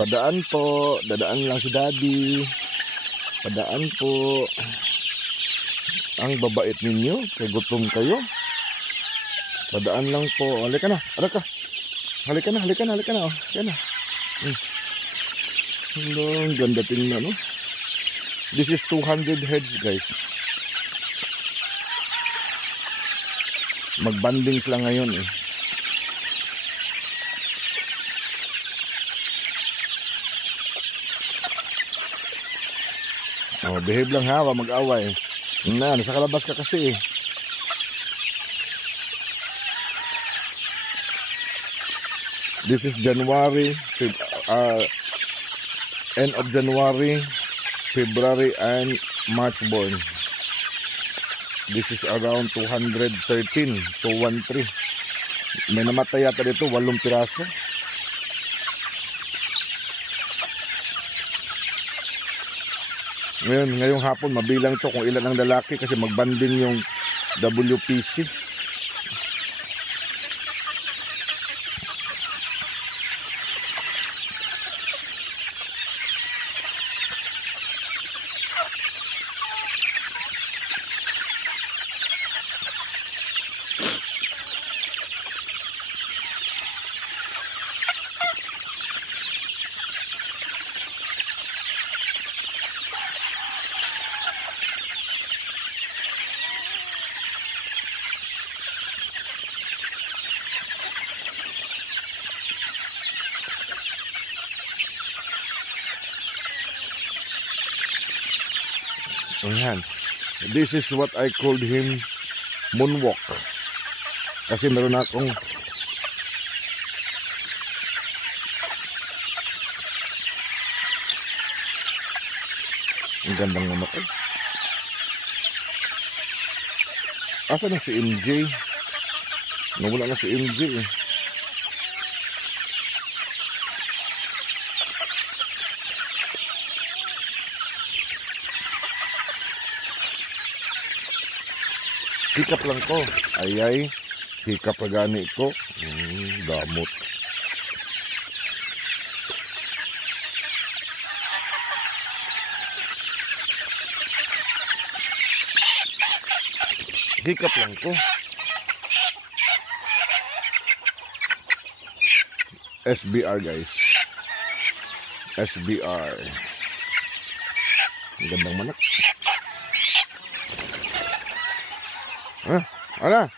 Padaan po. Dadaan lang si Daddy. Padaan po. Ang babait ninyo. Kay gutom kayo. Padaan lang po. Halika na. Halika. Halika na. Halika na. Halika na. Oh. Halika na. Hello. Ang ganda tingnan. No? This is 200 heads guys. Magbanding sila ngayon eh. Oh, behave lang ha, mag-away. Nasa kalabas ka kasi eh. This is January, end of January, February and March born. This is around 213, 213. May namatay yata dito, 8 piraso. Ngayong hapon, mabilang to kung ilan ang lalaki kasi magbanding yung WPC. Ayan. This is what I called him moonwalk. Kasi meron akong ang gandang namatay. Asa na si MJ? Nawala na si MJ eh. Hikap lang ko. Ayay. Hikap na gani ko. Damot. Hikap lang ko. SBR guys. SBR. Ang gandang manak. Ala.